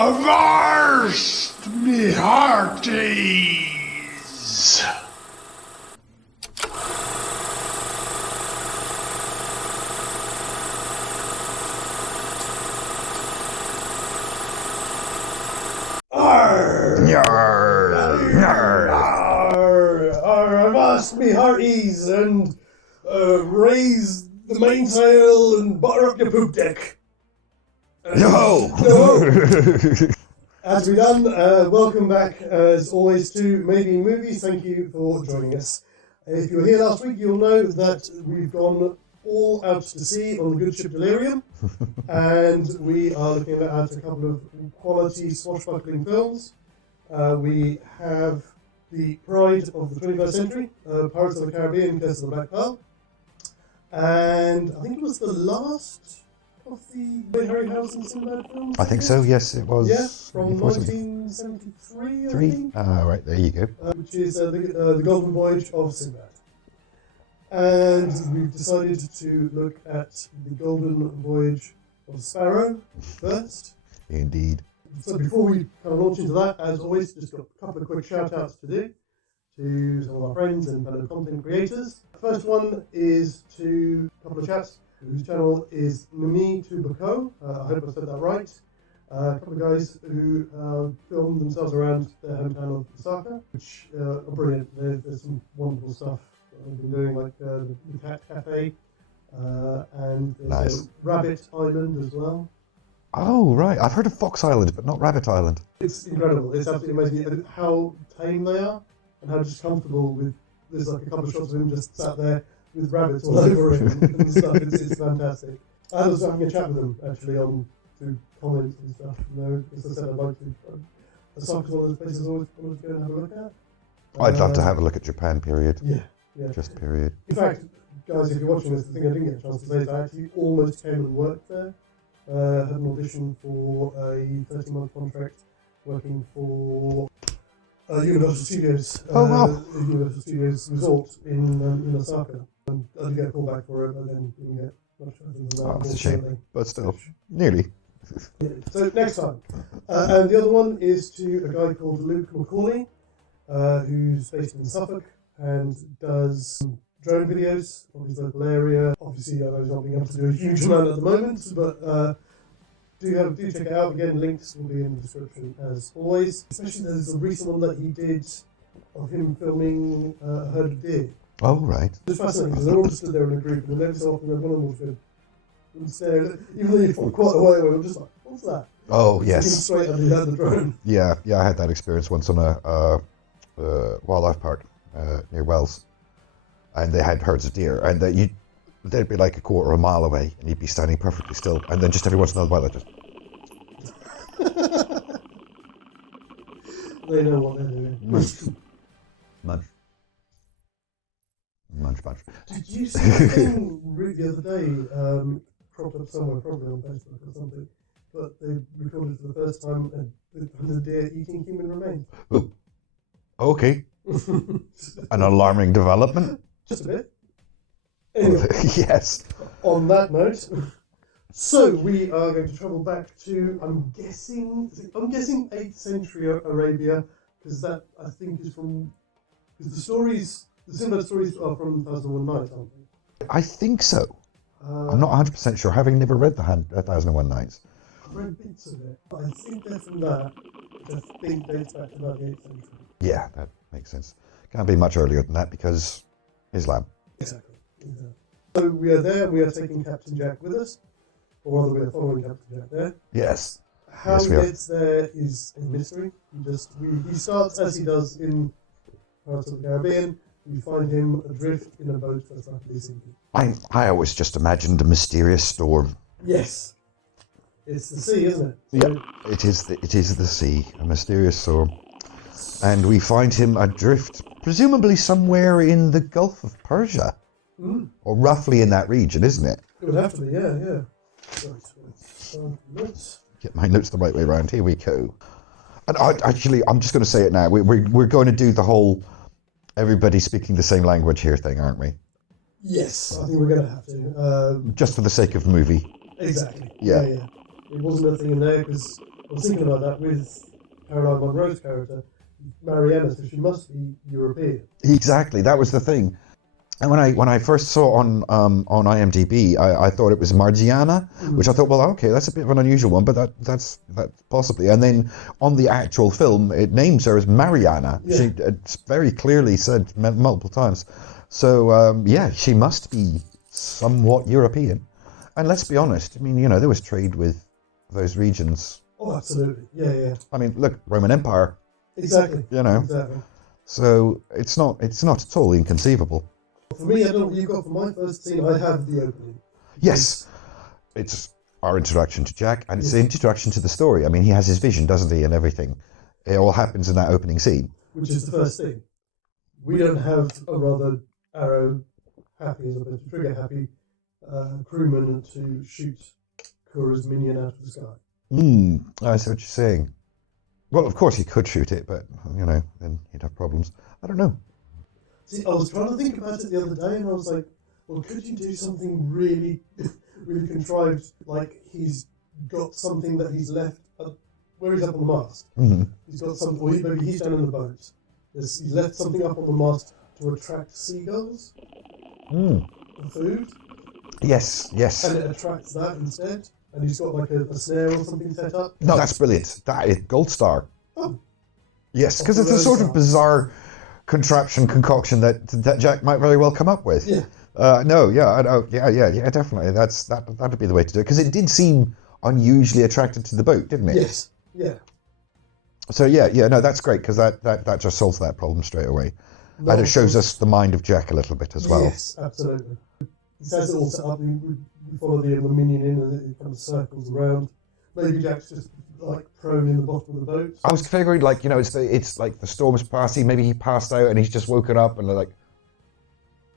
Avast me hearties! Avast me hearties and raise the mainsail and butter up your poop deck. No! As we've done, welcome back as always to Maybe Movies. Thank you for joining us. If you were here last week, you'll know that we've gone all out to sea on the good ship Delirium, and we are looking at a couple of quality swashbuckling films. We have The Pride of the 21st Century, Pirates of the Caribbean, Curse of the Black Pearl, and I think it was the last of the Harryhausen Sinbad films. I think so, yes, it was. Yeah, from 1973, I think. Right, there you go. Which is the Golden Voyage of Sinbad. And we've decided to look at the Golden Voyage of Sparrow first. Indeed. So before we kind of launch into that, as always, just got a couple of quick shout-outs to do to some of our friends and fellow content creators. The first one is to a couple of chaps whose channel is Numi Tubako. I hope I said that right. A couple of guys who film themselves around their hometown of Osaka, which are brilliant. There's some wonderful stuff that I've been doing, like the Cat Cafe, and there's Nice. Rabbit Island as well. Oh, right. I've heard of Fox Island, but not Rabbit Island. It's incredible. It's absolutely amazing and how tame they are and how just comfortable with. There's like a couple of shots of him just sat there with rabbits all over him and stuff. It's fantastic. I was having a chat with them actually on through comments and stuff. You know, as I said, I'd like to. Osaka's one of those places I always wanted to go and have a look at. I'd love to have a look at Japan, period. Yeah. Just period. In fact, guys, if you're watching this, the thing I didn't get a chance to say is I actually almost came and worked there. Had an audition for a 13-month contract working for Universal Studios. Universal Studios Resort in Osaka. And I did get a call back for it, but then didn't get much further than that. Oh, it's a shame, but still, nearly. Yeah. So next time. And the other one is to a guy called Luke Macaulay, who's based in Suffolk and does drone videos of his local area. Obviously, I know he's not being able to do a huge amount at the moment, but do check it out. Again, links will be in the description as always. Especially there's a recent one that he did of him filming a herd of deer. Oh, right. It's fascinating because they're all just stood there in a group, and every so often one of them will go and stare. Even though you're quite a way away, I'm just like, what's that? Oh, Looking yes. straight at the drone. Yeah, I had that experience once on a wildlife park near Wells. And they had herds of deer, and they'd be like a quarter of a mile away, and you'd be standing perfectly still, and then just every once in a while, like just... They know what they're doing. Munch. Did you see the thing the other day, cropped up somewhere, probably on Facebook or something, but they recorded for the first time the deer eating human remains? Oh. Okay. An alarming development. Just a bit. Anyway, Yes. on that note, so we are going to travel back to, I'm guessing 8th century Arabia, because that, I think, is from, because the Sinbad stories are from 1001 Nights, aren't they? I think so. I'm not 100% sure, having never read the 1001 Nights. I've read bits of it, but I think they're from that, which I think dates back to about the 8th century. Yeah, that makes sense. Can't be much earlier than that because Islam. Exactly. So we are there, we are taking Captain Jack with us, or rather we are following Captain Jack there. Yes. How Yes, he we are. gets there is a mystery. He starts as he does in Pirates of the Caribbean. You find him adrift in a boat that's rapidly sinking. I always just imagined a mysterious storm. Yes. It's the sea, isn't it? Yep. It is the sea, a mysterious storm. And we find him adrift, presumably somewhere in the Gulf of Persia. Or roughly in that region, isn't it? It would have to be, yeah. Right. Get my notes the right way around. Here we go. And I'm just going to say it now. We're going to do the whole everybody speaking the same language here thing, aren't we? Yes, I think we're going to have to. Just for the sake of the movie. Exactly. Yeah. It wasn't a thing in there because I was thinking about that with Caroline Munro's character, Mariana, so she must be European. Exactly, that was the thing. And when I first saw on IMDb, I thought it was Margiana, which I thought, well, okay, that's a bit of an unusual one, but that's possibly. And then on the actual film, it names her as Mariana. Yeah. It's very clearly said multiple times. So yeah, she must be somewhat European. And let's be honest, I mean, there was trade with those regions. Oh, absolutely. Yeah. I mean, look, Roman Empire. Exactly. Exactly. So it's not at all inconceivable. For me, I don't know what you've got for my first scene. I have the opening. Yes, it's our introduction to Jack, and it's the introduction to the story. I mean, he has his vision, doesn't he, and everything. It all happens in that opening scene. Which is the first thing. We don't have a rather arrow-happy, as opposed to trigger-happy, crewman to shoot Kura's minion out of the sky. I see what you're saying. Well, of course he could shoot it, but, then he'd have problems. I don't know. See, I was trying to think about it the other day, and I was like, well, could you do something really, really contrived, like he's got something that he's left where he's up on the mast. Mm-hmm. He's got something, or maybe he's down in the boat. He's left something up on the mast to attract seagulls for food. Yes. And it attracts that instead. And he's got like a snare or something set up. No, that's brilliant. That is Gold Star. Oh. Yes, because it's a sort of bizarre concoction that Jack might very well come up with. Yeah. Yeah, definitely. That'd be the way to do it, because it did seem unusually attracted to the boat, didn't it? Yes. Yeah. So no, that's great, because that just solves that problem straight away, and it shows us the mind of Jack a little bit as well. Yes, absolutely. He has it all set up. We follow the minion in, and it kind of circles around. Maybe Jack's just like prone in the bottom of the boat. I was figuring, like, it's like the storm's passing. Maybe he passed out and he's just woken up and like.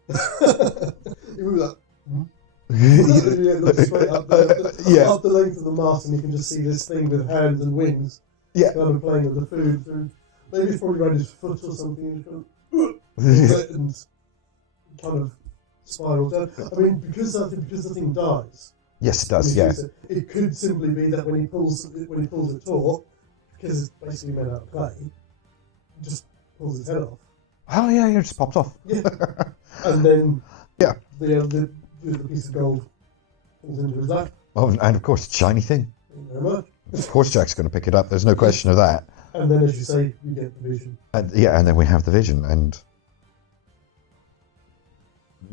He was like. Looks straight up the length of the mast, and you can just see this thing with hands and wings. Yeah. Kind of playing with the food. Maybe it's probably around his foot or something. And kind of spirals down. I mean, because the thing dies. Yes, it does. Yeah. It could simply be that when he pulls it taut, because it's basically made out of clay, he just pulls his head off. Oh yeah, it just popped off. Yeah. And then the piece of gold falls into his lap. Oh, and of course, it's a shiny thing. Thank you very much. Of course, Jack's going to pick it up. There's no question of that. And then, as you say, you get the vision. And then we have the vision, and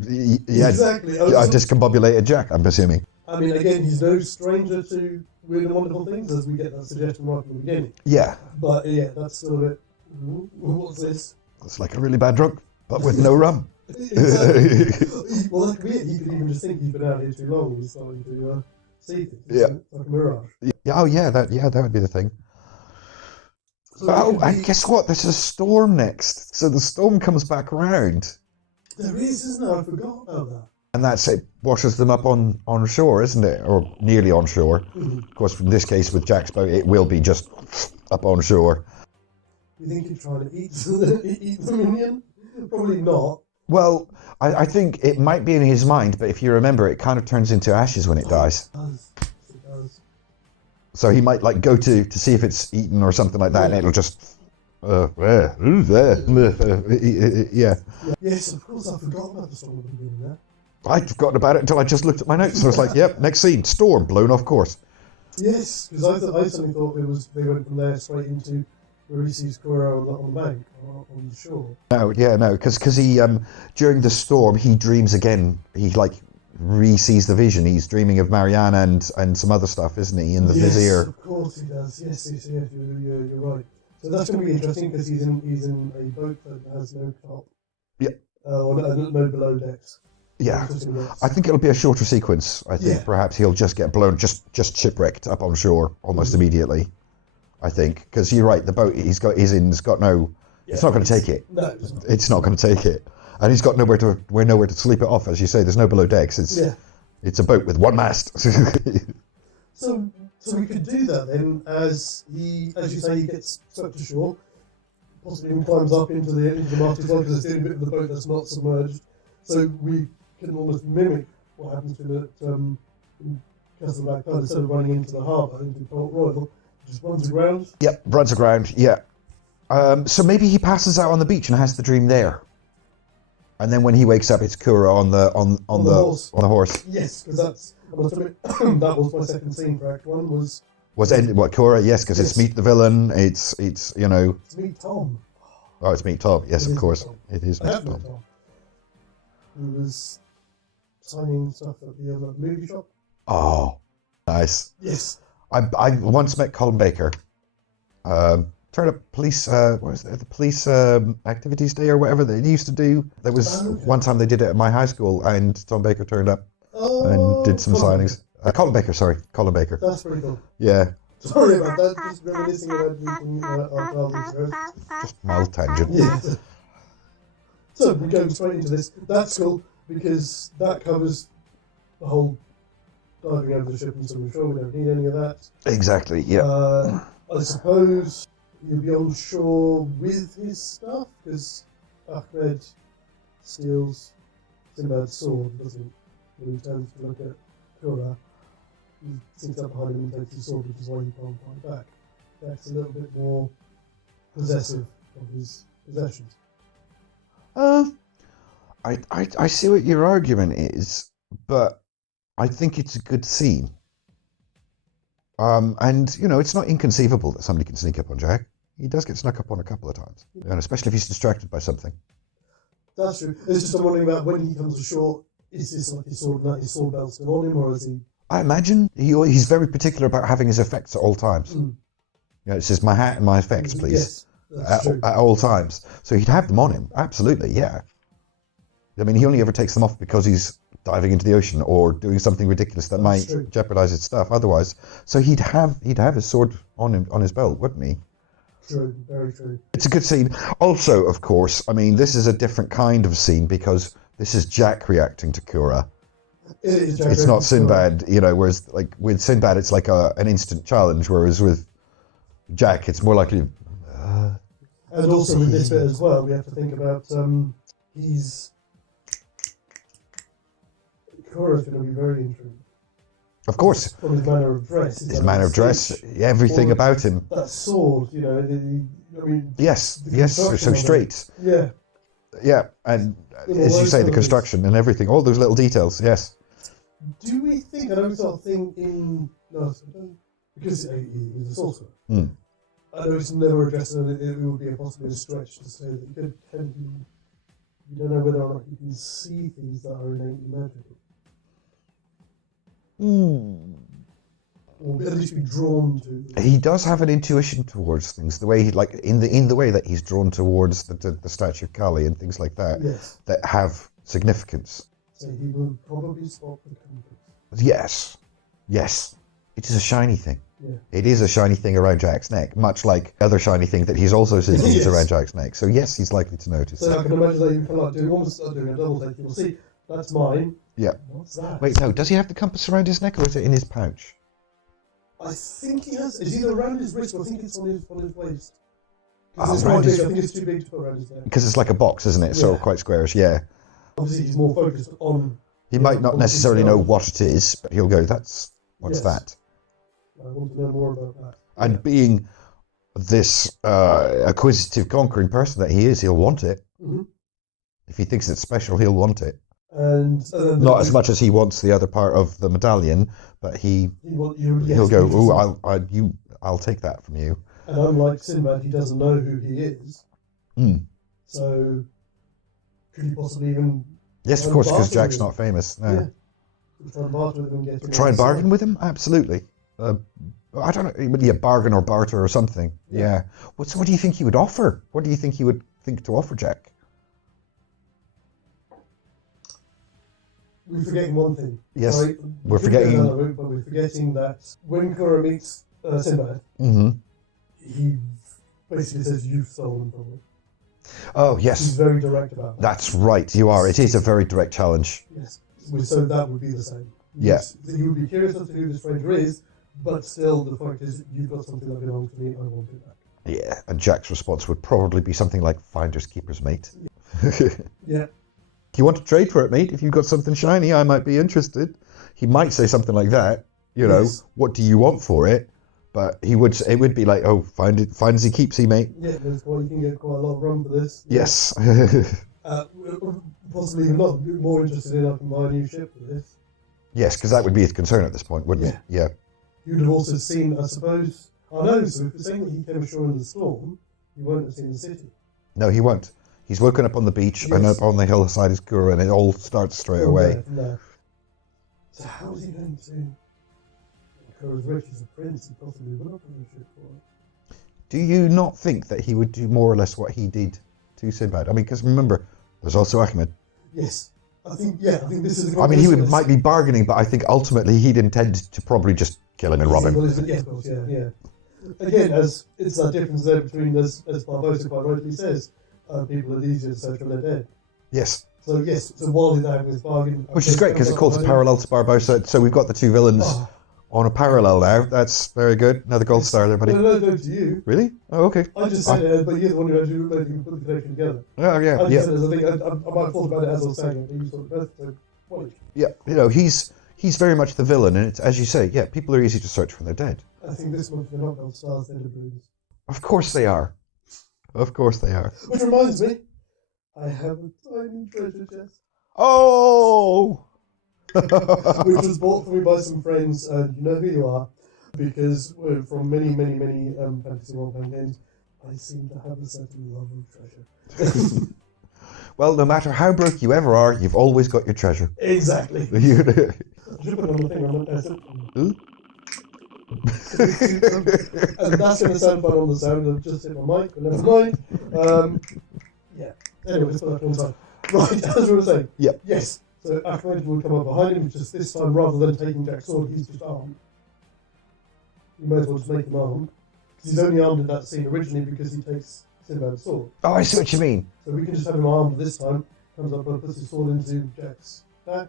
exactly. Discombobulated Jack, I'm assuming. I mean, again, he's no stranger to weird and wonderful things, as we get that suggestion right from the beginning. Yeah. But yeah, that's sort of it. What's this? It's like a really bad drunk, but with no rum. Exactly. Well, that could be it. He could even just think he's been out here too long. He's starting to see things. Yeah. It's like a mirage. Yeah. Oh yeah, that would be the thing. So and guess what? There's a storm next. So the storm comes back around. There is, isn't there? I forgot about that. And that's it. Washes them up on shore, isn't it? Or nearly on shore. Mm-hmm. Of course, in this case with Jack's boat, it will be just up on shore. You think he's trying to eat the minion? Probably not. Well, I think it might be in his mind, but if you remember, it kind of turns into ashes when it dies. It does. So he might like go to see if it's eaten or something like that, and it'll just yeah. Yes, of course, I forgot about the storm at the beginning there. I'd forgotten about it until I just looked at my notes. So I was like, yep, next scene, storm, blown off course. Yes, because I suddenly thought they went from there straight into where he sees Kuro on the bank, on the shore. No, because he during the storm he dreams again. He like re-sees the vision. He's dreaming of Mariana and some other stuff, isn't he? In the vizier. Yes, of course he does. Yes, you're right. So that's going to be interesting because he's in a boat that has no top. Yeah. Or no below decks. Yeah, I think it'll be a shorter sequence. I think perhaps he'll just get blown, just shipwrecked up on shore almost immediately. I think, because you're right, the boat he's got no. Yeah, it's not going to take it. No, it's not going to take it, and he's got nowhere to sleep it off. As you say, there's no below decks. It's a boat with one mast. So we could do that then, as you say, he gets swept ashore, possibly even climbs up into the mast as well, because it's the only bit of the boat that's not submerged. So we can almost mimic what happens to him in Castle Black Pearl. Instead of running into the harbour, into Port Royal, Just runs around. Yep, runs aground, yeah. So maybe he passes out on the beach and has the dream there. And then when he wakes up, it's Kura on the horse. Yes, because that's, I must admit, that was my second scene for Act 1 was... Kura? Yes, because it's Yes. meet the villain, it's you know... It's Meet Tom. Oh, it's meet Tom, yes, It of is course. Meet Tom. It is I meet have met Tom. Tom. He was signing stuff at the movie shop. Oh, nice. Yes. I once met Colin Baker. Turned up police, what was it, the police activities day or whatever they used to do. There was Okay. one time they did it at my high school, and Tom Baker turned up and did some Colin signings. Colin Baker, sorry, Colin Baker. That's pretty cool. Yeah, Sorry about that, just reminiscing about meeting our childhood heroes. just mild tangent. Yeah. So we're going straight into this. That's cool because that covers the whole diving over the ship and so we're sure we don't need any of that. Exactly. Yeah. I suppose you'll be on shore with his stuff because Ahmed steals Sinbad's sword, doesn't he? When he turns to look at Kura, he sneaks up behind him and takes his sword, which is why he can't fight back. That's a little bit more possessive of his possessions. I see what your argument is, but I think it's a good scene. And you know, it's not inconceivable that somebody can sneak up on Jack. He does get snuck up on a couple of times, and especially if he's distracted by something. That's true. It's just I'm wondering about when he comes ashore. Is this like his sword belt still on him, or is he? I imagine he's very particular about having his effects at all times. Mm. You know, it says my hat and my effects, please, Yes, that's true. at all times. So he'd have them on him, absolutely, yeah. I mean, he only ever takes them off because he's diving into the ocean or doing something ridiculous that might true. jeopardize his stuff otherwise. So he'd have his sword on him, on his belt, wouldn't he? True, very true. It's a good scene. Also, of course, I mean, this is a different kind of scene because this is Jack reacting to Kura. It is Jack It's not Reagan's Sinbad, you know, whereas like with Sinbad it's like an instant challenge, whereas with Jack it's more likely And also with this bit as well, we have to think about he's Kura's going to be very intrigued. of course, From his manner of dress. his manner of dress, everything Or about him. That sword, you know, I mean, Yes, the yes, construction so of it. straight. Yeah. Yeah, and All as you those say, the kind of construction and everything, all those little details, yes. Do we think, I know it's not a thing in, no, because he's a sorcerer. Mm. I know it's never addressed and it would be a possible stretch to say that you could tend to, you don't know whether or not you can see things that are innately magical. Or at least be drawn to. He does have an intuition towards things, the way he like in the way that he's drawn towards the statue of Kali and things like that Yes. that have significance. So he will probably spot the compass. Yes, yes, it is a shiny thing. Yeah. It is a shiny thing around Jack's neck, much like the other shiny thing that he's also seen Yes. around Jack's neck. So yes, he's likely to notice. So I can imagine that you can like do almost doing a double take. You'll see, that's mine. Yeah. What's that? Wait, no, does he have the compass around his neck or is it in his pouch? I think he has. It's either around his wrist or I think it's on his waist. 'Cause Oh, it's around quite big. his- I think it's too big to put around his neck. Because it's like a box, isn't it? So Yeah. quite squarish, yeah. Obviously, he's more focused on. He might not on necessarily know himself. what it is, but he'll go, what's Yes. that? I want to know more about that. And being this acquisitive, conquering person that he is, he'll want it. Mhm. If he thinks it's special, he'll want it. And then Not as much as he wants the other part of the medallion, but he'll Yes, go, because- "Oh, I'll take that from you." And unlike Sinbad, he doesn't know who he is. Mm. So, could he possibly even Yes, of try course, and because bargain Jack's with not famous. No. him? Yeah. Try and barter with him and get him Try on and his bargain side. with him? Absolutely. I don't know. Yeah, bargain or barter or something. Yeah. What do you think he would offer? What do you think he would think to offer Jack? We're forgetting one thing. Yes, Right? we're We could go forgetting- another route, but we're forgetting that when Kura meets Sinbad, Mm-hmm. he basically says, "You've stolen from me." Oh, He's yes. very direct about that. That's right. You are. It is a very direct challenge. Yes. So that would be the same. Yeah. You would be curious as to who the stranger is, but still the fact is you've got something that belongs to me, I want it back. Yeah. And Jack's response would probably be something like finders keepers, mate. Yeah. You want to trade for it, mate? If you've got something shiny, I might be interested. He might say something like that. You know, Yes. what do you want for it? But it would be like, oh, find as he keeps, mate. Yeah, you can get quite a lot of run for this. Yes. Possibly not more interested in I can buy a new ship for this. Yes, because that would be his concern at this point, wouldn't it? Yeah. You'd have also seen, I suppose. I know, so if you're saying that he came ashore in the storm, you won't have seen the city. No, he won't. He's woken up on the beach and up on the hillside is Kura, and it all starts straight away. No. So how is he going to? Kura's rich as a prince, he possibly will not have a ship for it. Do you not think that he would do more or less what he did to Sinbad? I mean, because remember, there's also Ahmed. Yes. I think this is the I mean, he might be bargaining, but I think ultimately he'd intend to probably just kill him and rob him. Yeah, of course, yeah. Again, as it's that difference there between, as Barbosa quite rightly says, people are easier to search when they're dead. Yes. So while he's having this bargain... Which is great, because it calls a parallel to Barbosa, so we've got the two villains on a parallel now. That's very good. Another gold star there, buddy. No, to you. Really? Oh, okay. I just said it, but you're the one who actually put the connection together. Oh, yeah. I just said it as I think, I might have thought about it as I was saying it, but you thought it first, so... Yeah, he's very much the villain, and it's, as you say, people are easy to search when they're dead. I think this month they're not gold stars, they're doubloons. Of course they are. Of course they are. Which reminds me, I have a tiny treasure chest. Oh! Which was bought for me by some friends, and you know who you are, because from many fantasy role-playing games, I seem to have a certain love of treasure. Well, no matter how broke you ever are, you've always got your treasure. Exactly. I should have put it on the thing, and that's going to sound fun on the sound. I've just hit my mic, but never mind. Anyway, let's put that on the side. Right, as we were saying. Yep. Yes. So Ahmed will come up behind him, just this time rather than taking Jack's sword, he's just armed. You may as well just make him armed. Because he's only armed in that scene originally because he takes Sinbad's sword. Oh, I see what you mean. So we can just have him armed this time. Comes up and puts his sword into Jack's back.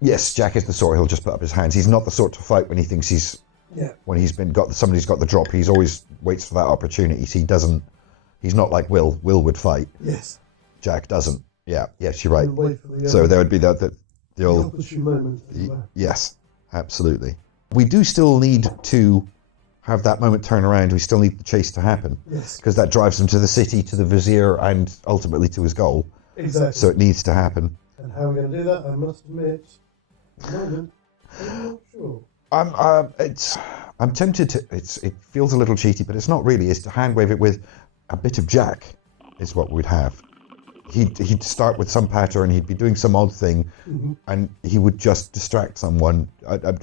Yes, Jack is the sort he'll just put up his hands. He's not the sort to fight when he thinks when somebody's got the drop. He's always waits for that opportunity. He's not like Will. Will would fight. Yes. Jack doesn't. Yeah. Yes, you're right. The, so there would be the old opportune moment. Yes, absolutely. We do still need to have that moment turn around. We still need the chase to happen. Yes. Because that drives him to the city, to the vizier, and ultimately to his goal. Exactly. So it needs to happen. And how are we going to do that? I must admit, at the moment, I'm not sure. I'm tempted to. It feels a little cheaty, but it's not really. It's to hand wave it with a bit of Jack, is what we'd have. He'd start with some pattern. He'd be doing some odd thing, and he would just distract someone,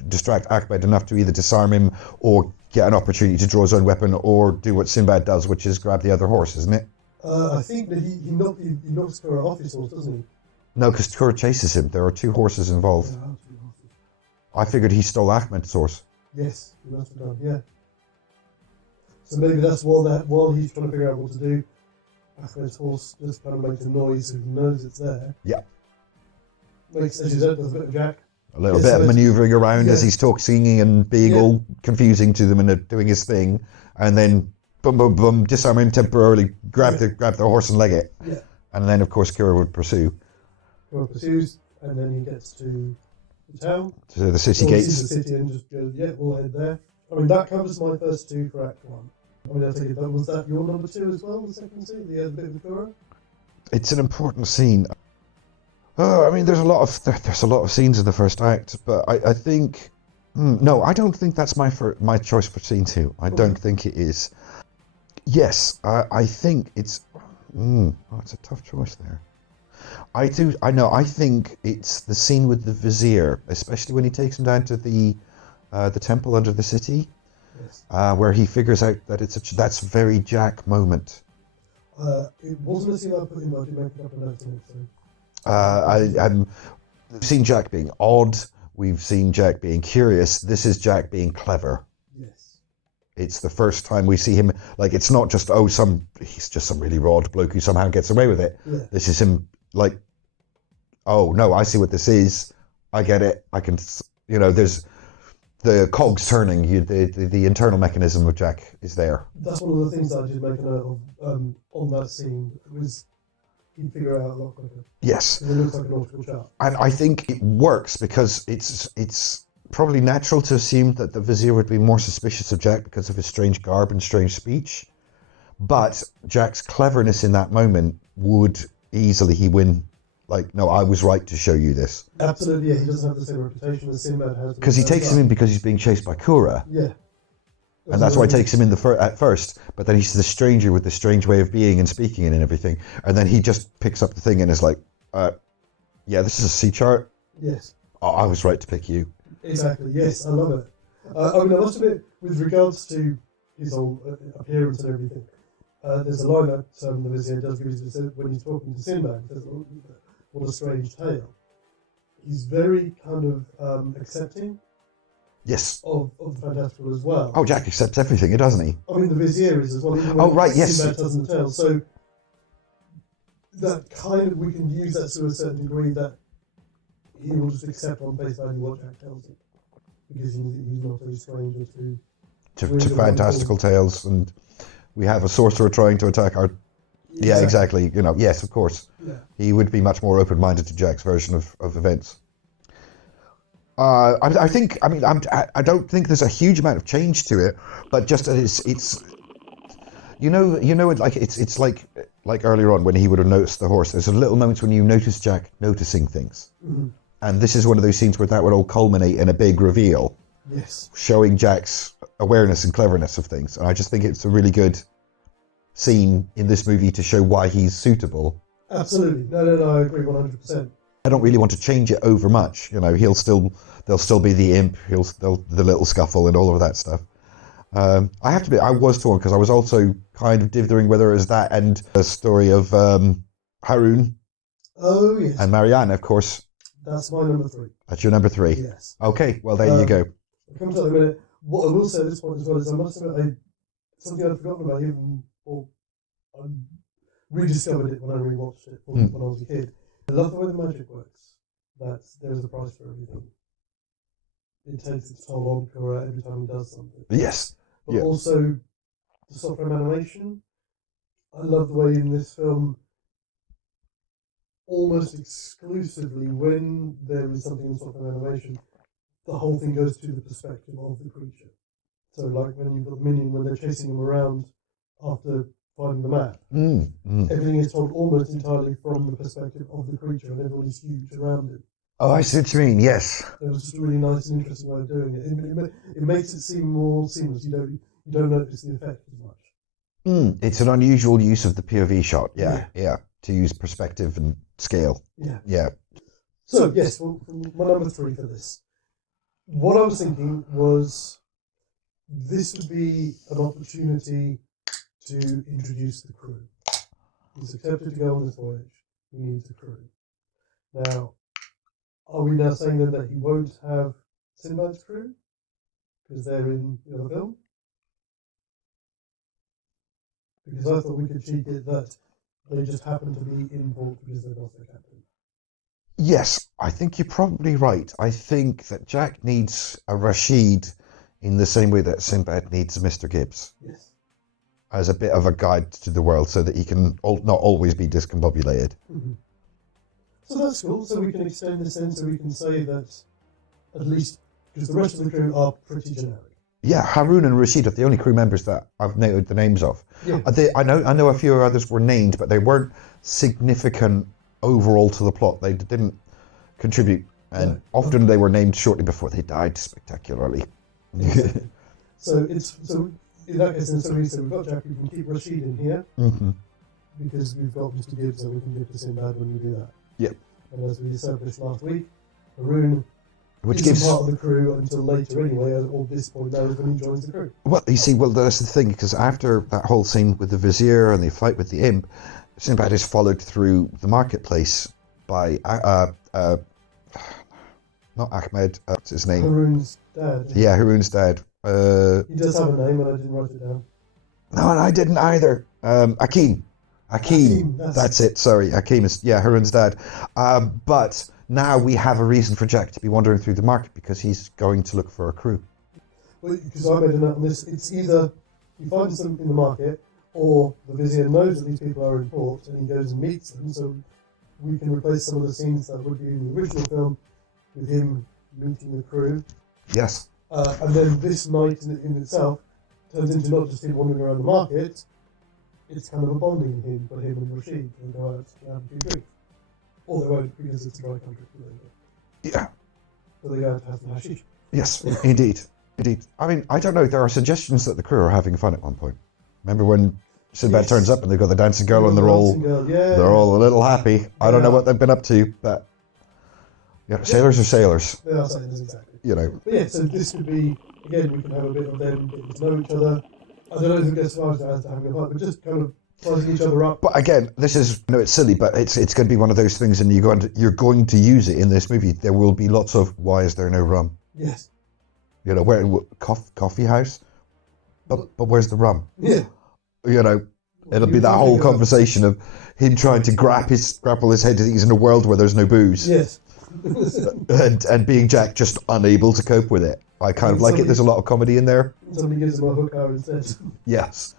distract Ahmed enough to either disarm him or get an opportunity to draw his own weapon, or do what Sinbad does, which is grab the other horse, isn't it? I think that he knocks Kura off his horse, doesn't he? No, because Kura chases him. There are two horses involved. I figured he stole Ahmed's horse. Yes, he must have done, yeah. So maybe that's while he's trying to figure out what to do, Ahmed's horse just kind of makes a noise so he knows it's there. Yeah. Makes, as you said, there's a bit of Jack. A little bit of manoeuvring around as he's singing and being all confusing to them and doing his thing, and then boom, disarm him temporarily, grab the horse and leg it. Yeah. And then, of course, Kura would pursue. Kura pursues, and then he gets to the town. To the city gates. He sees the city and just goes, we'll head there. I mean, that covers my first two for Act 1. I mean, I take it, was that your number 2 as well, the second scene, the bit with Kura? It's an important scene. I mean, there's a lot of scenes in the first act, but I think no, I don't think that's my choice for scene 2. I don't think it is. Yes, I think it's. It's a tough choice there. I think it's the scene with the vizier, especially when he takes him down to the temple under the city, where he figures out that that's a very Jack moment. It wasn't a scene I put in, but I did make a couple of notes in it. So. We've seen Jack being odd. We've seen Jack being curious. This is Jack being clever. Yes. It's the first time we see him. Like, it's not just he's just some really raw bloke who somehow gets away with it. Yeah. This is him. Like, oh no, I see what this is. I get it. I can. There's the cogs turning. The internal mechanism of Jack is there. That's one of the things that I did make a note of on that scene. Was he'd figure it out a lot quicker. Yes. It looks like an nautical chart. And I think it works because it's probably natural to assume that the Vizier would be more suspicious of Jack because of his strange garb and strange speech. But Jack's cleverness in that moment would he win. Like, no, I was right to show you this. Absolutely, yeah. He doesn't have the same reputation as Sinbad has. Because he takes him in because he's being chased by Kura. Yeah. And that's why he takes him in at first. But then he's the stranger with the strange way of being and speaking and everything. And then he just picks up the thing and is like, yeah, this is a sea chart. Yes. Oh, I was right to pick you. Exactly, yes, I love it. I mean, I must admit, with regards to his whole appearance and everything, there's a line that the Vizier does give when he's talking to Sinbad. He says, "Oh, what a strange tale." He's very kind of accepting. Yes. Of the fantastical as well. Oh, Jack accepts everything, doesn't he? I mean, the Vizier is as well. Even Oh, right, yes. Sinbad doesn't tell. So that kind of, we can use that to a certain degree, that he will just accept on face value what Jack tells him, because he's not a stranger to fantastical tales, and we have a sorcerer trying to attack our. Yeah, exactly. You know, yes, of course. Yeah. He would be much more open-minded to Jack's version of events. I don't think there's a huge amount of change to it, but just that it's it's like earlier on when he would have noticed the horse. There's a little moments when you notice Jack noticing things, and this is one of those scenes where that would all culminate in a big reveal, yes, showing Jack's awareness and cleverness of things. And I just think it's a really good scene in this movie to show why he's suitable. Absolutely, no, I agree 100%. I don't really want to change it over much. You know, there'll still be the imp, the little scuffle and all of that stuff. I have to be, I was torn because I was also kind of dithering whether it was that and the story of Haroun. Oh, yes. And Marianne, of course. That's my number 3. That's your number 3? Yes. Okay, well, there you go. I'll come to that in a minute. What I will say at this point as well is I must admit, something I'd forgotten about even, or I rediscovered it when I rewatched it when I was a kid. I love the way the magic works. That there is a price for everything. It takes its toll on Kura every time he does something. Yes. But also the software animation. I love the way in this film, almost exclusively when there is something in software animation, the whole thing goes to the perspective of the creature. So like when you've got the minion, when they're chasing him around after finding the map, everything is told almost entirely from the perspective of the creature, and everybody's huge around him. Oh, I see what you mean, yes. It was just a really nice and interesting way of doing it. It makes it seem more seamless. You don't notice the effect as much. It's an unusual use of the POV shot, yeah, to use perspective and scale. Yeah. So, yes, well, my number 3 for this. What I was thinking was this would be an opportunity to introduce the crew. He's accepted to go on this voyage. He needs a crew. Now, are we now saying then that he won't have Sinbad's crew because they're in the other film? Because I thought we could cheat it that they just happen to be in port because they've lost their captain. Yes, I think you're probably right. I think that Jack needs a Rashid in the same way that Sinbad needs Mr. Gibbs. Yes. As a bit of a guide to the world so that he can not always be discombobulated. So that's cool. So we can extend this in so we can say that at least, because the rest of the crew are pretty generic. Yeah, Haroun and Rashid are the only crew members that I've noted the names of. Yeah. I know a few others were named, but they weren't significant overall to the plot. They didn't contribute, and often they were named shortly before they died spectacularly. So in that case, then, so we've got Jack. We can keep Rashid in here because we've got Mr. Gibbs, and we can give to Sinbad when we do that. Yep. And as we established last week, Haroun Which isn't gives part of the crew until later anyway, or this point now is when he joins the crew. Well, you see, that's the thing, because after that whole scene with the Vizier and the fight with the imp, Sinbad is followed through the marketplace by not Ahmed, what's his name? Haroun's dad. Yeah, Haroun's dad. He does have a name, and I didn't write it down. No, and I didn't either. Akeem, that's it. Sorry, Akeem is Haroun's dad. But now we have a reason for Jack to be wandering through the market because he's going to look for a crew. Well, because I made a note on this, it's either he finds them in the market, or the Vizier knows that these people are in port, and he goes and meets them. So we can replace some of the scenes that would be in the original film with him meeting the crew. Yes. And then this night in itself turns into not just him wandering around the market, it's kind of a bonding thing for him and Rashid. They go out and have a few drinks. Or they won't because it's a dry country. Yeah. So they go out to have some hashish. Yes, indeed. Indeed. I mean, I don't know. There are suggestions that the crew are having fun at one point. Remember when Sinbad turns up and they've got the dancing girl and they're all a little happy. I don't know what they've been up to, but sailors are sailors. They are sailors, exactly. You know. But yeah, so this could be, again, we can have a bit of them getting to know each other. I don't know if it gets as far as having a fight, but just kind of sizing each other up. But again, this is, it's silly, but it's going to be one of those things, and you're going to use it in this movie. There will be lots of, why is there no rum? Yes. You know, where coffee house? But where's the rum? Yeah. You know, it'll be that whole conversation of him trying to grapple his head that he's in a world where there's no booze. Yes. and being Jack just unable to cope with it. I kind of like it. There's a lot of comedy in there. Somebody gives him a hook out instead. Yes.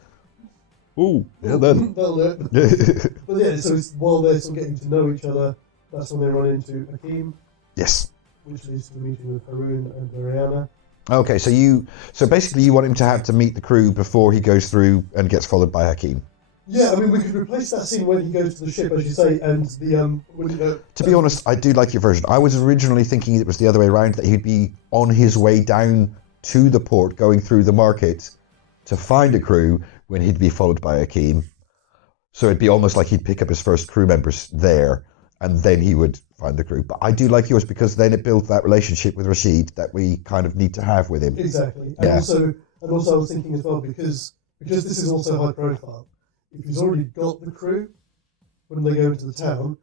Ooh, yeah, then. That'll do. But yeah, so while they're sort of getting to know each other, that's when they run into Hakeem. Yes. Which leads to the meeting with Haroon and Mariana. Okay, so basically you want him to have to meet the crew before he goes through and gets followed by Hakeem. Yeah, I mean, we could replace that scene when he goes to the ship, as you say, and the To be honest, I do like your version. I was originally thinking it was the other way around, that he'd be on his way down to the port, going through the market to find a crew when he'd be followed by Hakeem. So it'd be almost like he'd pick up his first crew members there, and then he would find the crew. But I do like yours because then it builds that relationship with Rashid that we kind of need to have with him. Exactly. And also I was thinking as well, because this is also high profile, if he's already got the crew, when they go into the town,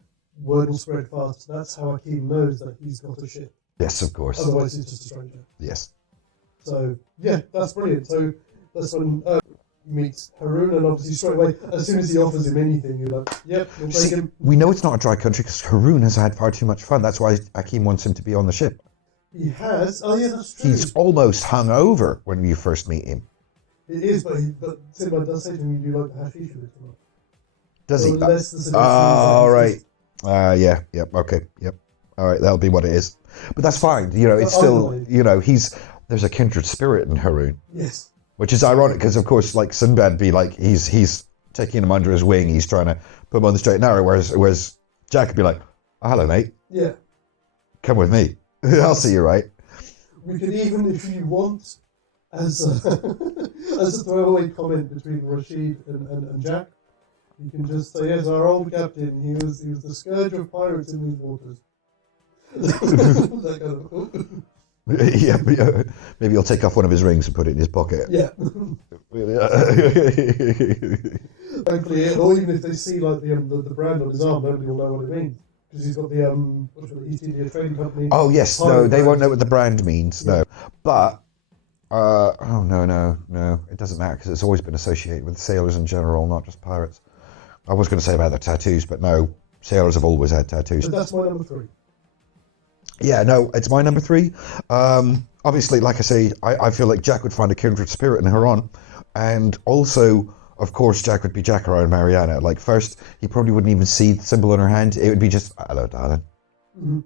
word will spread fast. That's how Hakeem knows that he's got a ship. Yes, of course. Otherwise he's just a stranger. Yes. So, yeah, that's brilliant. So that's when he meets Haroon, and obviously straight away, as soon as he offers him anything, you're like, yep, we'll take him. We know it's not a dry country because Haroon has had far too much fun. That's why Hakeem wants him to be on the ship. He has? Oh, yeah, that's true. He's almost hungover when you first meet him. It is, but Sinbad does say to me, "Do you like the hashish with it or not?" Does so he? Unless the all right. Yeah. Yep. Okay. Yep. All right. That'll be what it is. But that's fine. You know, it's still. You know, there's a kindred spirit in Haroon. Yes. Which is ironic because, of course, like Sinbad be like he's taking him under his wing. He's trying to put him on the straight and narrow. Whereas Jack would be like, "Oh, hello, mate. Yeah. Come with me. I'll see you right." We could even, if you want, as a throwaway comment between Rashid and Jack, you can just say, yes, our old captain, he was the scourge of pirates in these waters. That kind of, yeah, maybe he'll take off one of his rings and put it in his pocket. Yeah. Hopefully, or even if they see like the brand on his arm, nobody will know what it means. Because he's got the East India Trading Company. Oh yes, no, they won't know what the brand means. Yeah. No, but no, it doesn't matter because it's always been associated with sailors in general, not just pirates. I was going to say about their tattoos, but no, sailors have always had tattoos. So that's my number 3. Yeah, no, it's my number 3. Obviously, like I say, I feel like Jack would find a kindred spirit in Huron, and also, of course, Jack would be Jack around Mariana. Like, first, he probably wouldn't even see the symbol in her hand. It would be just, hello, darling. Mm-hmm.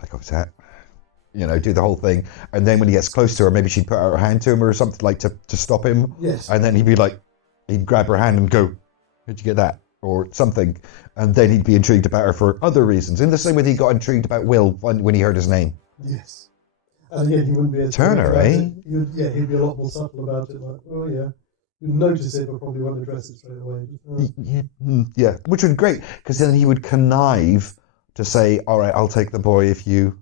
Take off his hat. You know, do the whole thing. And then when he gets close to her, maybe she'd put out her hand to him or something, like, to stop him. Yes. And then he'd be like, he'd grab her hand and go, where'd you get that? Or something. And then he'd be intrigued about her for other reasons. In the same way that he got intrigued about Will when he heard his name. Yes. And yeah, he wouldn't be as Turner, eh? He'd be a lot more subtle about it. Like, oh yeah. You'd notice it, but probably won't address it straight away. Yeah, which would be great, because then he would connive to say, all right, I'll take the boy if you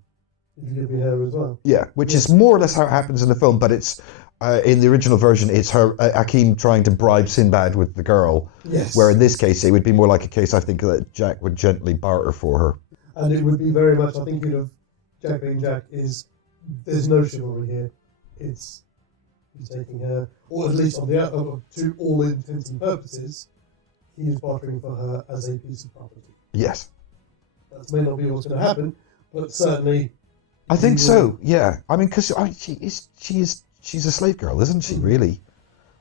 give me her as well. Yeah, which is more or less how it happens in the film, but it's, in the original version, it's her Hakeem trying to bribe Sinbad with the girl. Yes. Where in this case, it would be more like a case, I think, that Jack would gently barter for her. And it would be very much, I think, Jack being Jack is, there's no chivalry here. It's he's taking her, or at least to all intents and purposes, he is bartering for her as a piece of property. Yes. That may not be what's going to happen, but certainly. I think so. Yeah. I mean, because she's a slave girl, isn't she? Really?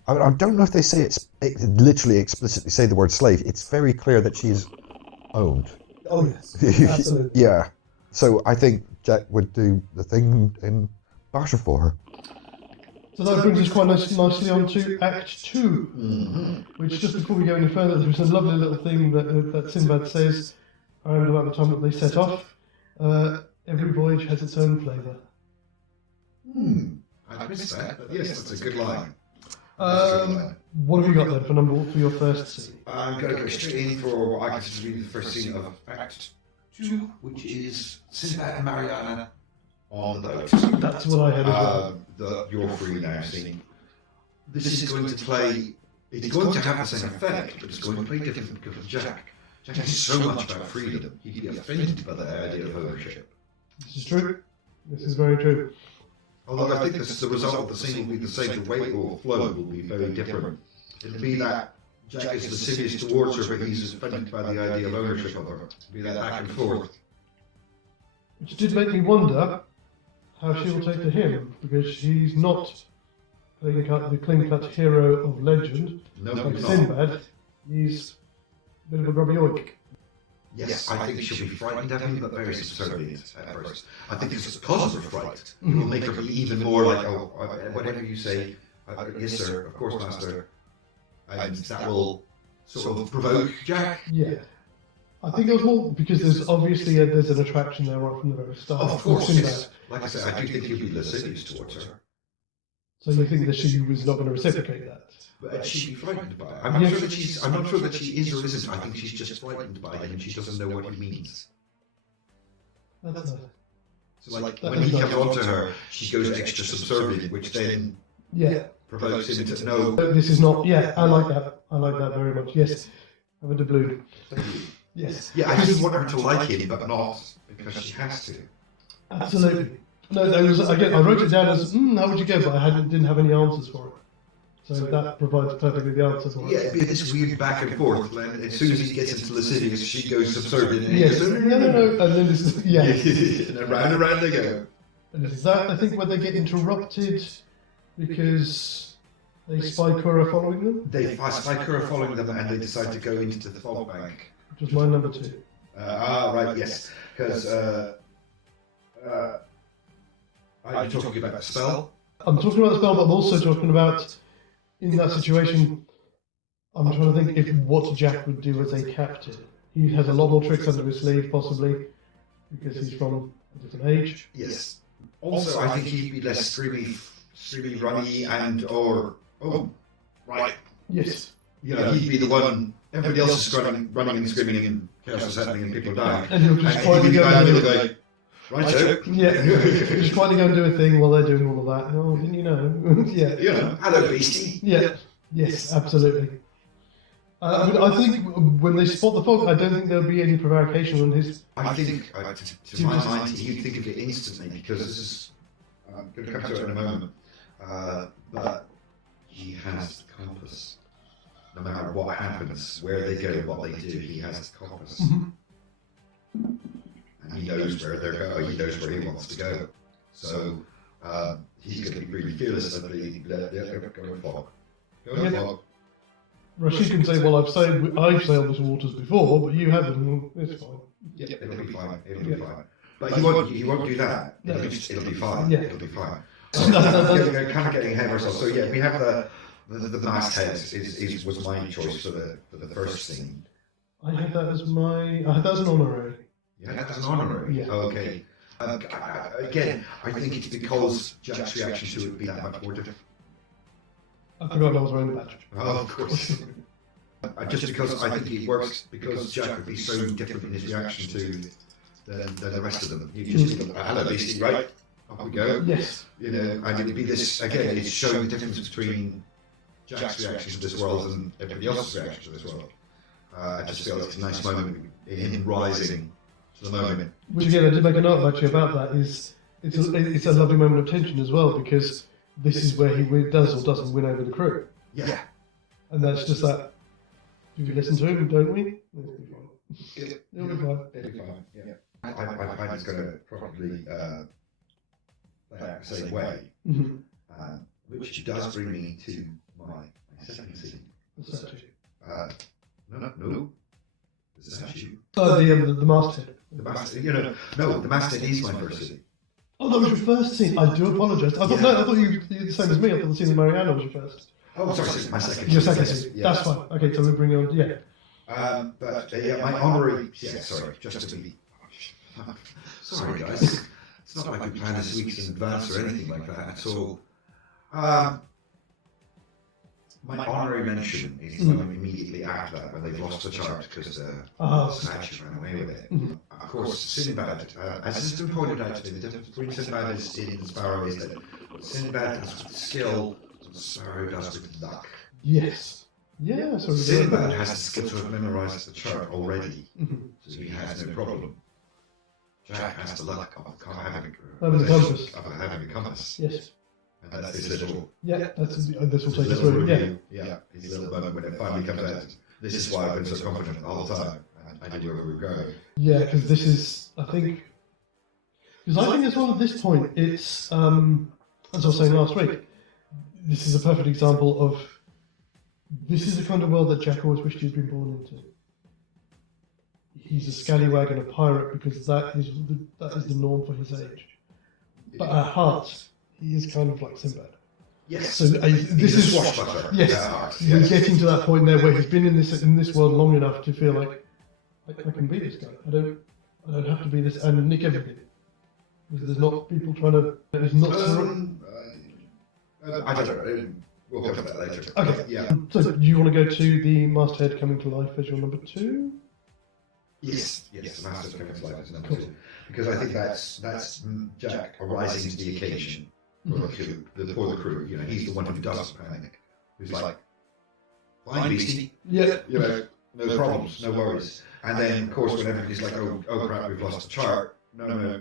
I don't know if they say it literally explicitly say the word slave. It's very clear that she's owned. Oh yes, absolutely. Yeah. So I think Jack would do the thing in barter for her. So that brings us quite nicely on to Act 2, which just before we go any further, there's a lovely little thing that Sinbad says around about the time that they set off. Every voyage has its own flavour. I missed that, but yes, that's a good line. What have you got then for your first scene? I'm going to go straight in for what I consider to be the first scene of Act 2, which is Sinbad and Mariana on the boat. That's what I had as well. The You're Free Now scene. This is going to play, it's going to have the same effect, but it's going to play different because Jack is so much about freedom, he'd be offended by the idea of ownership. This is true. This is very true. Although I think the result of the scene will be the same, the weight or flow will be very different. It'll be that Jack is lascivious towards her, but he's offended by the idea of ownership of her. It'll be that back and forth. Which did make me wonder how she will take to him, because she's not the clean-cut hero of legend, No, like he's not. Sinbad. He's a bit of a grubby oik. Yes, I think she'll be frightened of him, but very subservient at first. I think it's because of her fright. It will make her be even more like, oh, whatever you say, yes sir, of course master. And that will sort of provoke Jack. Yeah. I think it was more because there's obviously there's an attraction there right from the very start. Of course, Sinbad. yes. Like I said, I do think he'll be lascivious towards her. So you think that she was not going to reciprocate that? But she'd be frightened by it. I'm not sure that she is or isn't. I think she's just frightened by him and she doesn't know what he means. That's nice. So like when he comes on to her, she goes extra subservient, which then provokes him to know. This is not. Yeah, I like that. I like that very much. Yes, have a doubloon. Yes. Yeah, I just want her to like him, but not because she has to. Absolutely. No, there was again. I wrote it down as how would you go, but I didn't have any answers for it. So that provides perfectly the answer for it. Yeah, it'd be this weird back and forth. And as soon as he gets into lascivious, she goes subservient. And Yes. he goes, No. And then this is and around and around they go. And is that I think where they get interrupted because they spy Cora following them, They spy her following them, and they decide to go into the fog bank. which was my number 2. Right, yes, because are you talking about the spell? I'm talking about the spell, but I'm also talking about in that situation. I'm trying to think if what Jack would do as a captain. He has a lot more tricks under his sleeve, possibly, because he's from a different age. Yes. Also, I think he'd be less screamy, runny, and or right. Yes. You know, he'd be the one. Everybody else is running and screaming, and chaos is happening, and people are dying. And he'll just And quietly he'd be go the guy in and the do middle it. going, righto. Yeah. Just quietly go and do a thing while they're doing all of that. Oh, didn't you know? Yeah. You know, hello, beastie. Yeah. Yes, absolutely. I think when they spot the fog, I don't think there'll be any prevarication on his. I think, to my mind, he'd think of it instantly because this is. I'm going to come to it in a moment. But he has the compass. No matter what happens, where they go, what they do, he has the compass. And he knows where they're going, he knows where he wants to go. So he's going to be really fearless of the go fog. Go fog. Rashid can say, "Well, I've sailed these waters before, but you haven't." It's fine. Yeah, it'll be fine. It'll be fine. But he won't do that. No. It'll be fine. Yeah. It'll be fine. No. Kind of getting ahead of ourselves. So yeah, we have the masthead was my choice for the first scene. I had that as an honorary. Yeah, that's an honorary. Yeah. Okay. Again, I think it's because Jack's reaction to it would be that much more different. I forgot I was wearing the badge. Oh, of course. Just because I think it works because Jack would be so different in his reaction to than the rest of them. You just think, hello, beastie, right? Off we go. Yes. You know, and it'd be this again. It's showing the difference between Jack's reaction to this world and everybody else's reaction to this world. I just feel it's a nice moment in him rising to the moment. Which again, I did make a note actually about that. It's a lovely moment of tension as well because this is where he does or doesn't win over the crew, Yeah. and that's just that. Do we listen to him? Don't we? It'll be fine. It'll be fine. It'll be fine. Yeah. I find it's going to probably play out the same way, which does bring me to my second scene. What's that to you? No. The statue. Oh, the masthead. The masthead. You know, no, the masthead is my first scene. Oh, that was your first scene. I do apologise. I thought no, I thought you were the same as me. I thought the scene with Mariana was your first. Oh, sorry, my second. Your second scene. Yeah. That's fine. Okay, so we bring on My honorary. Yeah, sorry, just to be. Sorry, guys. It's not like we planned this weeks in advance or anything like that at all. My honorary mention is when immediately after that, when they've lost the chart because the statue ran away with it. Of course, Sinbad, as has been pointed out to me, the difference between Sinbad and Sparrow is that Sinbad does with skill, and Sparrow does with luck. Yes. Yeah, so Sinbad has the skill to have memorised the chart already, so he has no problem. Jack has the luck of having a compass. Yes. And that's his little. Yeah, this will take us through. through. Yeah, his little moment when it finally comes out. This is why I've been so confident the whole time. I knew where we were going. Yeah, because this is, I think as well at this point, it's, as I was saying last week, this is a perfect example of, this is the kind of world that Jack always wished he'd been born into. He's a scallywag and a pirate because that is the norm for his age. But at heart, he is kind of like Sinbad. Yes. So this is swashbuckler. Yes. We're getting to that point there where he's been in this world long enough to feel like I can be this guy. I don't have to be this and nick everything. Because there's not people trying to. There's not. I don't know. We'll come to that later. Okay. Yeah. So do you want to go to the masthead coming to life as your number 2? Yes. The masthead coming to life as number 2, because I think that's Jack arising to the occasion. For the crew, you know, he's the one who doesn't panic. Who's like, fine, beastie. Yeah. You know, no problems, no worries. And then, of course, when everybody's like, oh crap, we've lost the chart. No.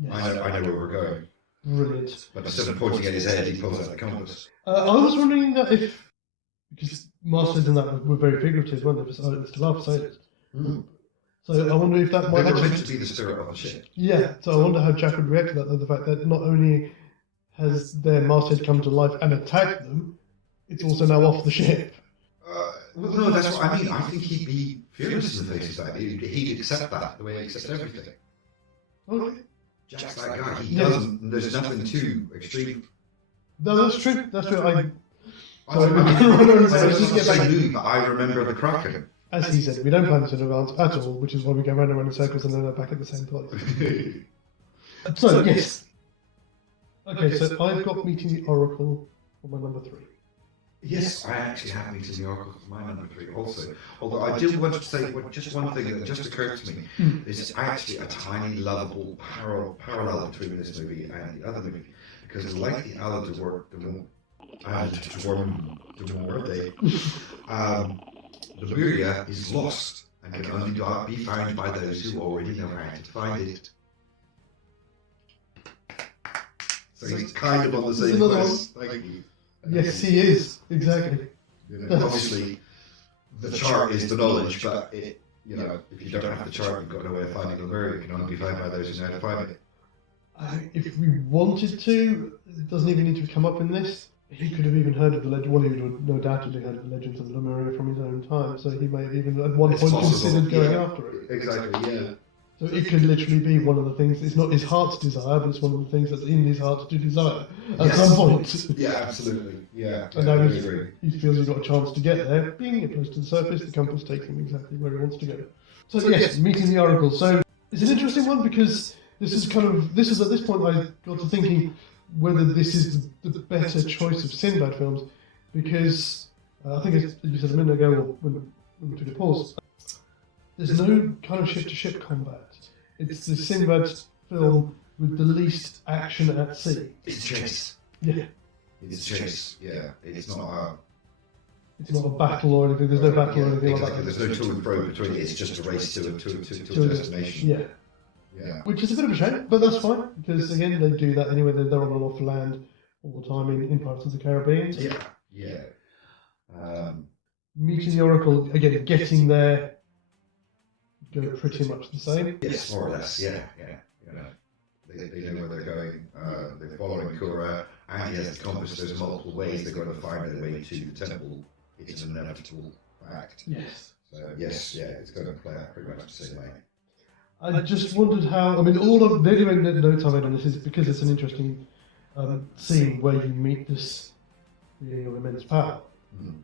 Yes. I know where we're going. Brilliant. But instead of pointing at his head, he pulls out the compass. I was wondering that if, because mastheads and that were very figurative, weren't they? It's to laugh sailors. So I wonder if that might they were actually meant to be the spirit of the ship. Yeah. So I wonder how Jack would react to that. The fact that not only has their masthead come to life and attacked them, it's also now off the ship. Well, no, that's what I mean. I think he'd be furious in the face of that. He'd accept that the way he accepts everything. Okay. Jack's that guy. He doesn't. There's nothing too extreme. No, that's true. That's true. I remember the Kraken. As he said, we don't plan this in advance at all, which is why we go round and round in circles and then they're back at the same place. So, yes. Okay, so I've got Meeting the Oracle for my number 3. Yes, I actually have Meeting the Oracle for my number 3 also. Although I do want to say just one thing that just occurred to me. There's actually a tiny lovable parallel between this movie and the other movie. Because like the Lemuria is lost and can only be found by those who already know how to find it. So he's kind of on the same quest. Thank you. Yes, he is. Exactly. You know, obviously, the chart is the knowledge, but if you don't have the chart, you've got no way of finding Lemuria. It can only be found by those who know how to find it. If we wanted to, it doesn't even need to come up in this. He could have even heard of the legend. Well, he would have no doubt heard of the legends of Lemuria from his own time, so he may have even at one point considered going after it. Exactly, yeah. So it could literally be one of the things. It's not his heart's desire, but it's one of the things that's in his heart to desire at some point. Yeah, absolutely. Yeah. And now he feels he's got a chance to get there. Being close to the surface, the compass takes him exactly where he wants to go. So yes, Meeting the Oracle. So it's an interesting one because this is at this point I got to thinking whether this is the better choice of Sinbad films, because I think as you said a minute ago, or when we took a pause, there's no kind of ship-to-ship combat. It's the Sinbad film with the least action at sea. It's chase. Yeah. It's chase. Yeah. It's not a battle or anything. There's no battle or anything like that. There's no to and fro between it. It's just a race to a destination. Yeah. Yeah. Which is a bit of a shame, but that's fine, because again, they do that anyway. They're on and off land all the time in parts of the Caribbean. Yeah. Meeting the Oracle, again, getting there, go pretty much the same. Yes, more or less, yeah. You know, they know where they're going. They're following Kura, and he has the compass. There's multiple ways they're going to find their way to the temple. It's an inevitable fact. Yes. So, yes, it's going to play out pretty much the same way. I just wondered how. I mean, the only notes I made on this is because it's an interesting scene where you meet this being of immense power. Mm.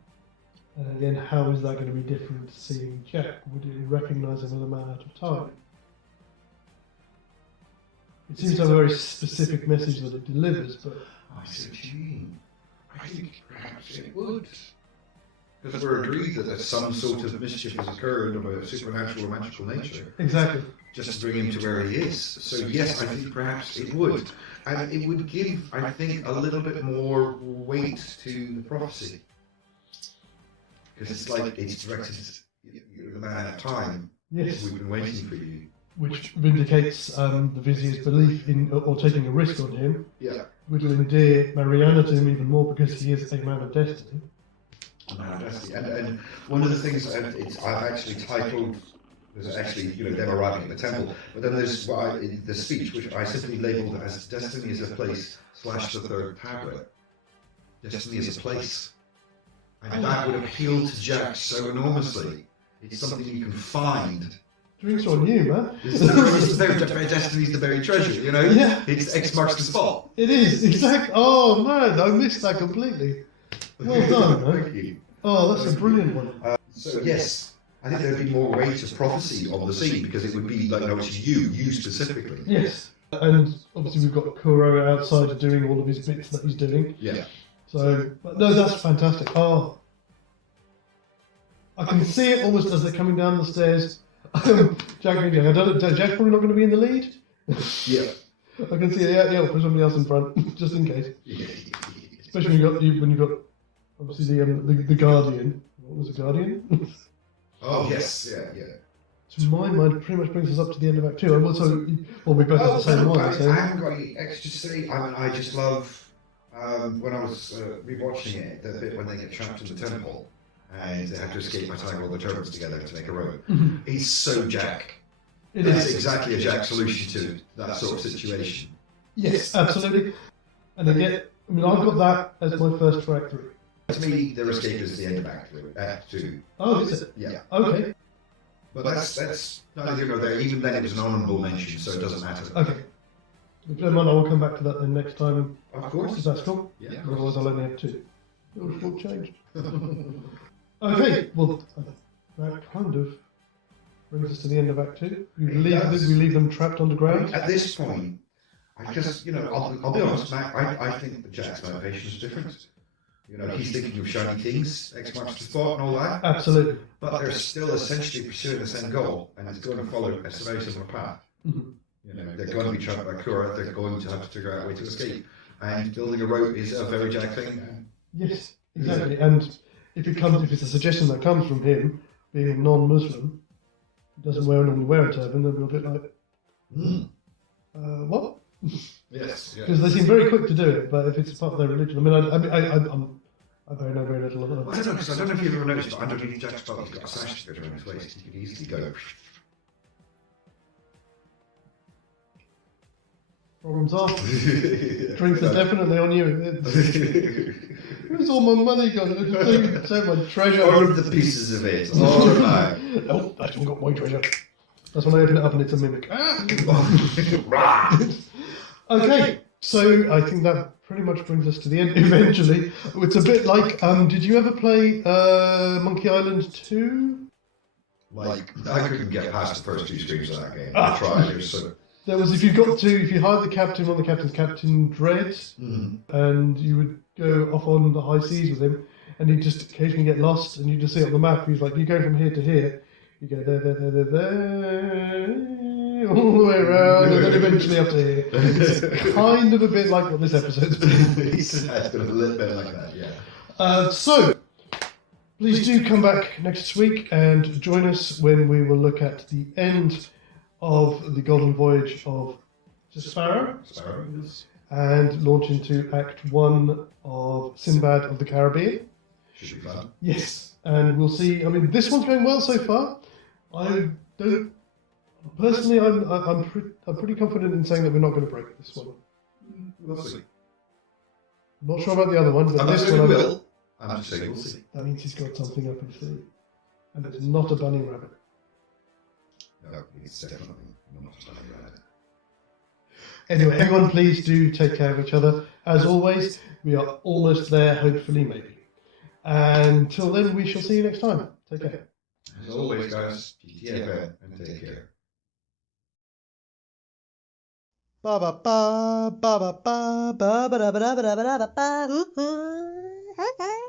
And again, how is that going to be different to seeing Jack? Would he recognise him as a man out of time? It seems to have a very specific message that it delivers, but I see what you mean. I think perhaps it would. Because we're agreed that some sort of mischief has occurred of a supernatural or magical nature. exactly. Just to bring him to where he is. So yes, I think perhaps it would. And it would give, I think, a little bit more weight to the prophecy. Because it's like it's directed, you're the man of time. Yes. We've been waiting for you. Which vindicates the vizier's belief in or taking a risk on him, Yeah. which will endear Mariana to him even more because he is a man of destiny. And one of the things I've actually titled, there's actually, them arriving at the temple, but then there's the speech, which I simply labelled as Destiny is a place / the third tablet. Destiny is a place. And that would appeal to Jack so enormously. It's something you can find. Drinks on you, man. Destiny's the buried treasure, Yeah. It's X marks the spot. It is, exactly. Oh, man, I missed that completely. Well done, man. Thank you. Oh, that's a brilliant one. So yes, I think there'd be more weight of prophecy on the scene because it would be like, no, it's you specifically. Yes. And obviously we've got Kuro outside doing all of his bits that he's doing. Yeah. So, but no, that's fantastic. Oh, I can see it almost as they're coming down the stairs. Jack's probably not going to be in the lead. Yeah. I can see it. Yeah, put somebody else in front, just in case. Yeah. Especially when you got obviously the Guardian. What was the Guardian? Oh yes, yeah. So my mind pretty much brings us up to the end of Act 2. And also, well, we both have the same one. I So. haven't got any extra to say. I just love when I was rewatching it, the bit when they get trapped in the temple and they have to escape by tying all the turbans together to make a rope. It's so Jack. It That's is exactly a Jack solution to that sort of situation. Yes, absolutely. And again, I mean, I've got that as my first for Act 3. To me, their escape is the end of Act 2. Oh, is it? Yeah. Okay. But that's neither here nor there. Even then, it was an honourable mention, so it doesn't matter. Okay. If you don't mind, I will come back to that then next time. Of course. If that's cool. Yeah. Otherwise, I'll only have 2. Little short change. Okay. Well, that kind of brings us to the end of Act 2. We leave them trapped underground. At this point, I just, I'll be honest, Matt, I think that Jack's motivation is different. He's thinking of shiny things, X marks the spot and all that. Absolutely. But they're still essentially pursuing the same goal, and it's going to follow a very similar path. Mm-hmm. They're going to be trapped by Kura, they're going to have to figure out a way to escape. And building a rope is a very Jack thing. Yes, exactly. And if it's a suggestion that comes from him, being non-Muslim, doesn't normally wear a turban, they'll be a bit like, what? Yes. Because they seem very quick to do it, but if it's part of their religion, I mean, I don't know very little about I don't know, because I don't know if you've ever noticed, but underneath Jack's belt, he's got a sash that goes around his waist. He could easily go. Problems solved. Drinks are definitely on you. Where's all my money gone? So my treasure. All of the pieces of it. All right. Nope, I haven't got my treasure. That's when I open it up and it's a mimic. Okay, so I think that pretty much brings us to the end eventually. It's a bit like, did you ever play Monkey Island 2? Like, I couldn't get past the first 2 screens of that game. I tried. It was so... There was, if you hired the captain, one of the captains, Captain Dread, and you would go off on the high seas with him, and he'd just occasionally get lost, and you just see it on the map, he's like, you go from here to here, you go there, all the way around, and then eventually up to here. It's kind of a bit like what this episode's been. It's been a little bit like that, yeah. So, please do come back next week and join us when we will look at the end of the Golden Voyage of Sparrow, and launch into Act 1 of Sinbad of the Caribbean. Should be fun. Yes, and we'll see. I mean, this one's going well so far. I don't personally. I'm pretty confident in saying that we're not going to break this one. We'll see. I'm not sure about the other one, but I'm not this saying one we will. I'm just saying we'll see. That means he's got something up his sleeve, and it's not a bunny rabbit. No, it's definitely Anyway, everyone, please do take care of each other. As always, we are almost there, hopefully, maybe. Until then, we shall see you next time. Take care. As always, guys, GTFN and take care. Ba ba ba ba ba ba ba ba ba ba ba ba ba ba.